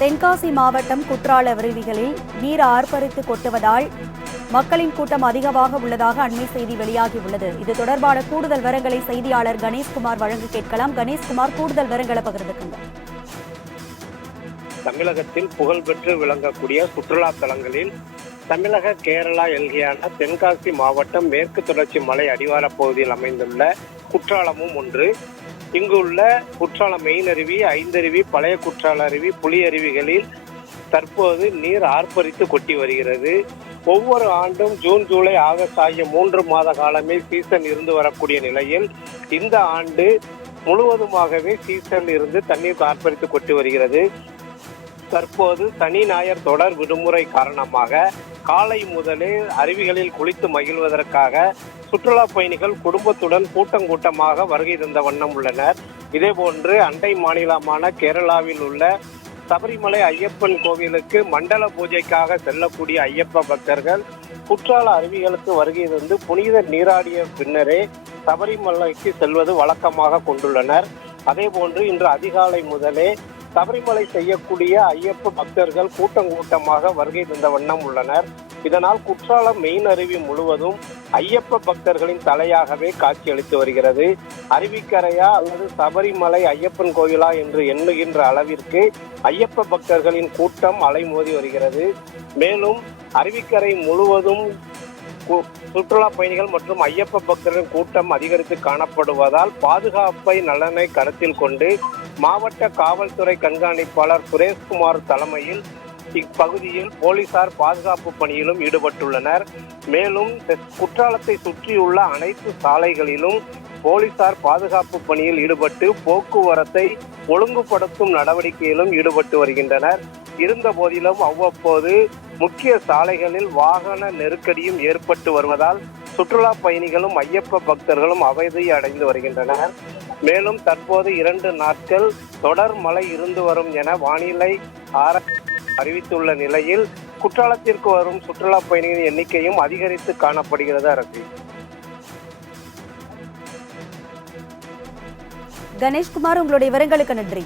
தென்காசி மாவட்டம் குற்றால அருவிகளில் நீர் ஆர்ப்பரித்து கொட்டுவதால் மக்களின் கூட்டம் அதிகமாக உள்ளதாக அண்மை செய்தி வெளியாகியுள்ளது. இது தொடர்பான கூடுதல் விவரங்களை செய்தியாளர் கணேஷ்குமார் வழங்க கேட்கலாம். கணேஷ்குமார், கூடுதல் விவரங்களை பகிர்ந்துக்குங்க. தமிழகத்தில் புகழ்பெற்று விளங்கக்கூடிய சுற்றுலா தலங்களில் தமிழக கேரளா எல்கையான தென்காசி மாவட்டம் மேற்கு தொடர்ச்சி மலை அடிவார பகுதியில் அமைந்துள்ள குற்றாலமும் ஒன்று. இங்குள்ள குற்றாலம் மெயின் அருவி, ஐந்தருவி, பழைய குற்றால அருவி, புலி அருவிகளில் தற்போது நீர் ஆர்ப்பரித்து கொட்டி வருகிறது. ஒவ்வொரு ஆண்டும் ஜூன், ஜூலை, ஆகஸ்ட் ஆகிய 3 மாத காலமே சீசன் இருந்து வரக்கூடிய நிலையில் இந்த ஆண்டு முழுவதுமாகவே சீசன் இருந்து தண்ணீர் ஆர்ப்பரித்து கொட்டி வருகிறது. தற்போது சனி ஞாயிறு தொடர் விடுமுறை காரணமாக காலை முதலே அருவிகளில் குளித்து மகிழ்வதற்காக சுற்றுலா பயணிகள் குடும்பத்துடன் கூட்டமாக வருகை தந்த வண்ணம் உள்ளனர். இதேபோன்று அண்டை மாநிலமான கேரளாவில் உள்ள சபரிமலை ஐயப்பன் கோவிலுக்கு மண்டல பூஜைக்காக செல்லக்கூடிய ஐயப்ப பக்தர்கள் குற்றால அருவிகளுக்கு வருகை தந்து புனித நீராடிய பின்னரே சபரிமலைக்கு செல்வது வழக்கமாக கொண்டுள்ளனர். அதேபோன்று இன்று அதிகாலை முதலே சபரிமலை செய்யக்கூடிய ஐயப்ப பக்தர்கள் கூட்டமாக வருகை தந்த வண்ணம் உள்ளனர். இதனால் குற்றாலம் மெயின் அருவி முழுவதும் ஐயப்ப பக்தர்களின் தலையாகவே காட்சியளித்து வருகிறது. அருவிக்கரையா அல்லது சபரிமலை ஐயப்பன் கோயிலா என்று எண்ணுகின்ற அளவிற்கு ஐயப்ப பக்தர்களின் கூட்டம் அலைமோதி வருகிறது. மேலும் அருவிக்கரை முழுவதும் சுற்றுலா பயணிகள் மற்றும் ஐயப்ப பக்தர்களின் கூட்டம் அதிகரித்து காணப்படுவதால் பாதுகாப்பை நலனை கருத்தில் கொண்டு மாவட்ட காவல்துறை கண்காணிப்பாளர் சுரேஷ்குமார் தலைமையில் இப்பகுதியில் போலீசார் பாதுகாப்பு பணியிலும் ஈடுபட்டுள்ளனர். மேலும் குற்றாலத்தை சுற்றியுள்ள அனைத்து சாலைகளிலும் போலீசார் பாதுகாப்பு பணியில் ஈடுபட்டு போக்குவரத்தை ஒழுங்குபடுத்தும் நடவடிக்கையிலும் ஈடுபட்டு வருகின்றனர். இருந்த போதிலும் அவ்வப்போது முக்கிய சாலைகளில் வாகன நெருக்கடியும் ஏற்பட்டு வருவதால் சுற்றுலா பயணிகளும் ஐயப்ப பக்தர்களும் அவதி அடைந்து வருகின்றனர். மேலும் தற்போது 2 நாட்கள் தொடர் மழை இருந்து வரும் என வானிலை அறிவித்துள்ள நிலையில் குற்றாலத்திற்கு வரும் சுற்றுலா பயணிகளின் எண்ணிக்கையும் அதிகரித்து காணப்படுகிறது. அரசு கணேஷ்குமார், உங்களுடைய விவரங்களுக்கு நன்றி.